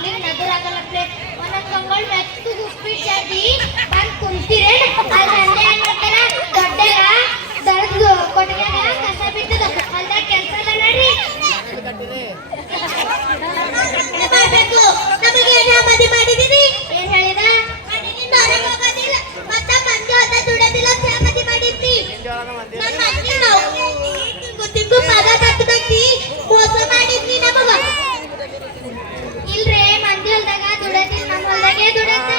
ಮಕ್ಳಿಗೆ ನದುರಾಗಲ್ಲ ಪ್ಲೇಟ್ ಒಂದೊಂದು ಕಂಗಳು ಮೆತ್ತು ಉಪ್ಪಿಟ್ಟು ಜಾತಿ ಬಂದು ಕುಂತೀರಿ ಅಲ್ಲಿ ಸಂಜೆ ಏನ್ ಮಾಡ್ತಾರ ದೊಡ್ಡರ ದಳದು ಕೊಟ್ಟಿಗೆ ಕಸ ಬಿಟ್ಟದ ಹೊಲ್ದಾಗ ಕೆಲಸ ಎಲ್ಲ ನಡ್ರಿ ಬರ್ಬೇಕು ನಮಗೆ ಏನ ಮದಿ ಮಾಡಿದೀನಿ ಏನ್ ಹೇಳಿದ ಮನೆಯಿಂದ ಹೊರಗೆ ಹೋಗೋದಿಲ್ಲ ಮತ್ತ ಮಂದಿ ಹೊತ್ತ ದುಡೋದಿಲ್ಲ ಮದಿ ಮಾಡಿದ್ನಿ ನನ್ನ ಅಜ್ಜಿ ನಾವು ತಿಂಗು ಪದ ಕಟ್ಟದಕ್ಕಿ ಮೋಸ ಮಾಡಿದ್ನಿ ನಮಗ ಇಲ್ರೇ ಮಂದಿ ಹೊಲ್ದಾಗ ದುಡೋದಿಲ್ಲ ನಮ್ಮ ಹೊಲ್ದಾಗೆ ದುಡತ್ತ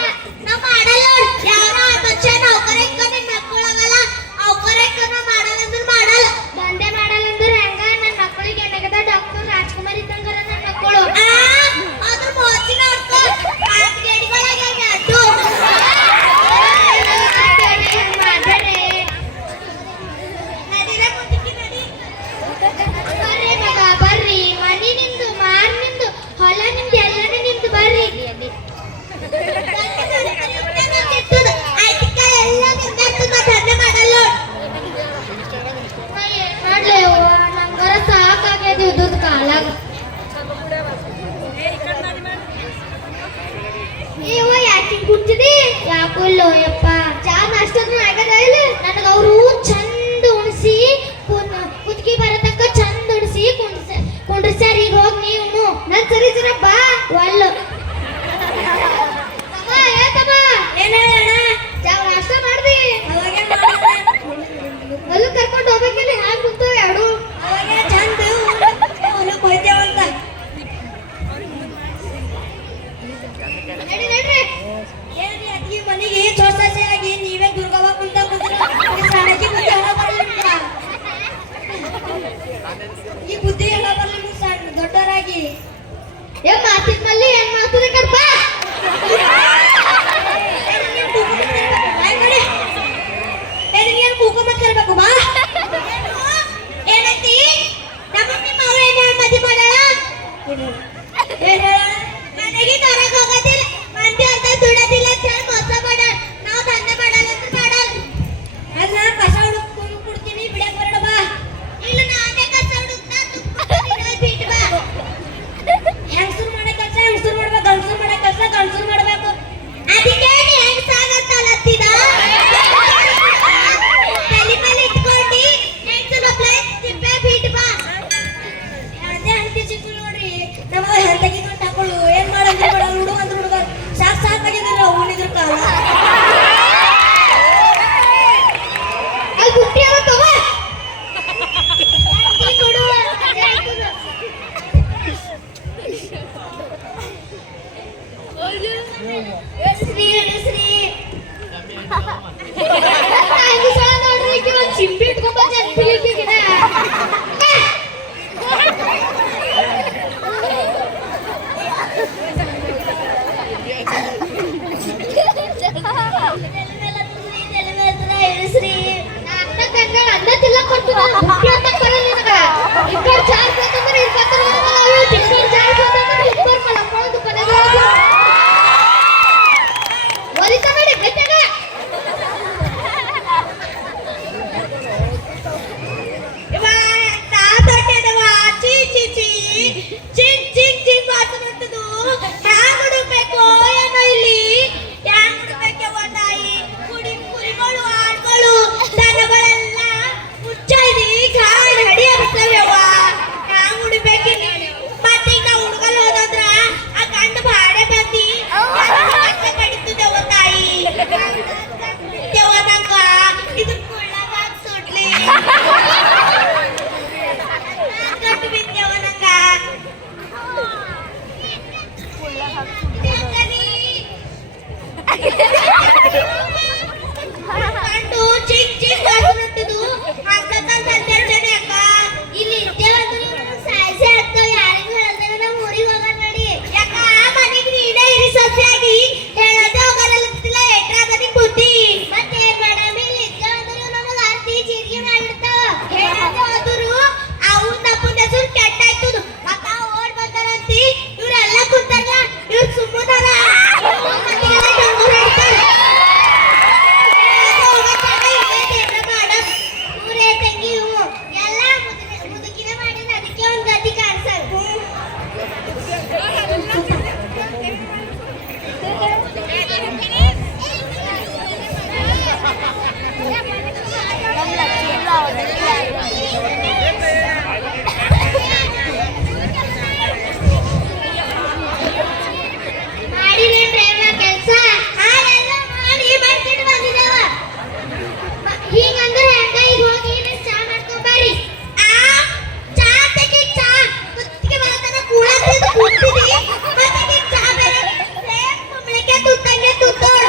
ನಾವು ಮಾಡಲ್ಲ ಯಾರ ಮನುಷ್ಯ ನೌಕರಕ್ಕ ನಿನ್ನ ಮಕ್ಕಳಾಗಲ್ಲ ಅವಕರಕ್ಕ ನಾವು ಮಾಡಲ್ಲ ಅಂದ್ರೆ ಮಾಡಲ್ಲ ಬಂದೆ ಮಾಡಲ್ಲ ಅಂದ್ರೆ ಹೆಂಗ ನನ್ನ ಮಕ್ಕಳಿಗೆ ನೆಗದ ಡಾಕ್ಟರ್ ರಾಜ್ಕುಮಾರ್ ಇದ್ದಂಗರ ನನ್ನ ಮಕ್ಕಳು ಅದ್ರ ಮೋಚಿನ ಅರ್ಥ ಗಡಿಗಳಾಗ ಅಡ್ಡು ಬರ್ರಿ ಮಗ ಬರ್ರಿ ಮನಿ ನಿಮ್ದು ಮಾರ್ ನಿಮ್ದು ಹೊಲ ನಿಮ್ದು ಎಲ್ಲಾನು ನಿಮ್ದು ಬರ್ರಿ ನಂಗರ ಸಾಕಾಗ್ಯದ ಇದ್ದದ ಕಾಲಾಗ ನೀವು ಯಾಕೆ ಕುಡ್ತಿದಿ ಯಾಕೋ ಇಲ್ಲೋ ಯಪ್ಪ ಚಾ ನಾಷ್ಟನು ಆಗದ ಇಲ್ಲ ನನಗ ಅವರು ಚಂದ ಉಣಿಸಿ ಕುದ್ಕಿ ಬರತಕ್ಕ ಚಂದ ಉಣಿಸಿ ಕುಂಡ್ರಿಸ್ಯಾರ ಈಗ ಹೋಗಿ ನೀವು ನನ್ ಸರಿ ಜನ ಬಾ ಒಲ್ಲ ಏನ್ ಹೇಳೋಣ ಚಾ ನಾಷ್ಟ ಮಾಡ್ದಿ ಹೊಲ ಕರ್ಕೊಂಡು ಹೋಗ್ಬೇಕಿಲ್ಲ ಹ್ಯಾಂಗ ಕುಂತವ ಎರಡು ಅವಾಗ ಚಂದ ಹೊಲಕ್ಕೆ ಹೋಯ್ತೇವಂತ ನಡಿ ನಡ್ರಿ ಏನ್ರಿ ಅಕ್ಕಿ ಮನೆಗೆ ಚೋಸಾಗಿ ನೀವೇ ದುರ್ಗವ್ವ ಕುಂತ ಸಣ್ಣಕ್ಕೆ ಬುದ್ಧಿ ಎಲ್ಲ ಬರಲಿಲ್ಲ ಈ ಬುದ್ಧಿ ಎಲ್ಲ ಬರಲಿ ಸಣ್ಣ ದೊಡ್ಡವರಾಗಿ ಏ ಮಾತಿನ ಮಲ್ಲಿ ಏನ್ ಮಾತದ ಕಡ್ಪ ಕೂಕೊಂಬ ತರಬೇಕು ಬಾ ಏನಂತಿ ನಮ್ಮ ನಿಮ್ಮ ಅವ್ರ ಏನ ಮದಿ ಮಾಡಾಳ ಏನ್ ಹೇಳೋಣ ಮನೆಗೆ ತರಕ್ ಹೋಗೋದಿಲ್ಲ ಮಂದಿ ಅಂತ ದುಡೋದಿಲ್ಲ ಅಂತ ಹೇಳಿ ಮೋಸ ಮಾಡಾಳ ನಾವು ದಂಧೆ ಮಾಡಲ್ಲ ಅಂತ ಮಾಡಲ್ಲ ಅದ್ ನಾ ಕಸ ಹುಡುಕೊಂಡು ಕೊಡ್ತೀನಿ ಬಿಡಕ್ ಬರೋಣ ಬಾ ಇಲ್ಲ ನಾನೇ ಕಸ ಹುಡುಕ್ತಾ ಬಿಟ್ಟು ಬಾ ಹೆಂಗಸರು ಮಾಡೋ ಕೆಲಸ ಹೆಂಗಸರು ಮಾಡ್ಬೇಕು ಗಂಡಸರು ಮಾಡೋ ಕೆಲಸ ಗಂಡಸರು ಮಾಡ್ಬೇಕು ಅದಕ್ಕೆ ಹೆಂಗ್ ಸಾಗತ್ತಲ್ಲ ಹತ್ತಿದ ಏನ್ ಮಾಡಂದ್ರೆ ಹುಡುಗ ಅಂತ ಹುಡುಗ ಸಾಕಾಗಿದ್ರ ಅವನಿದ್ರ ಕಾಲ ಬುಟ್ಟಿ ಅವತ್ತವ ನೋಡ್ರಿ ಒಂದ್ ಚಿಂಪಿ ಇಟ್ಕೊಂಡ್ ನೆನಪಿಲಿಕ್ಕಿನ ಅನ್ನ ತಿಲ್ಲಕ್ ಹೊಂಟು ಅಂತ ಬರಲ್ಲ ನಿನಗ ಇಬ್ಬರು ಚಾರ್ ಬಂದ್ರೆ ಇಪ್ಪತ್ತರ ತಿಂಗಳು ಚಾರ್ ಬಂದ್ರೆ ಇಬ್ಬರು ಮಲಕೊಂಡು ಕೊನೆಗೆ ಒಲಿತ ನೋಡಿ ಬೆಟ್ಟಗ ಇವಾ ತಾ ದೊಡ್ಡದವ ಚೀ ಚೀ ಚೀ ಚಿನ್ ಚಿನ್ ಚಿನ್ ಮಾತು ನೋಡ್ತದು ಹ್ಯಾಂಗ್ ಹುಡುಕ್ಬೇಕು ಏನೋ ಇಲ್ಲಿ ಹ್ಯಾಂಗ್ ಹುಡುಕ್ಬೇಕವ್ವ ತಾಯಿ ಕುರಿಗಳು ಆಡ್ಗಳು ದನಗಳೆಲ್ಲ ಮುಚ್ಚಾಯ್ದಿ ಗಾಳಿ ಹಡಿ ಹರಿಸ್ತವ್ಯವ್ವ ಹ್ಯಾಂಗ್ ಹುಡುಕ್ಬೇಕಿ ನೀನು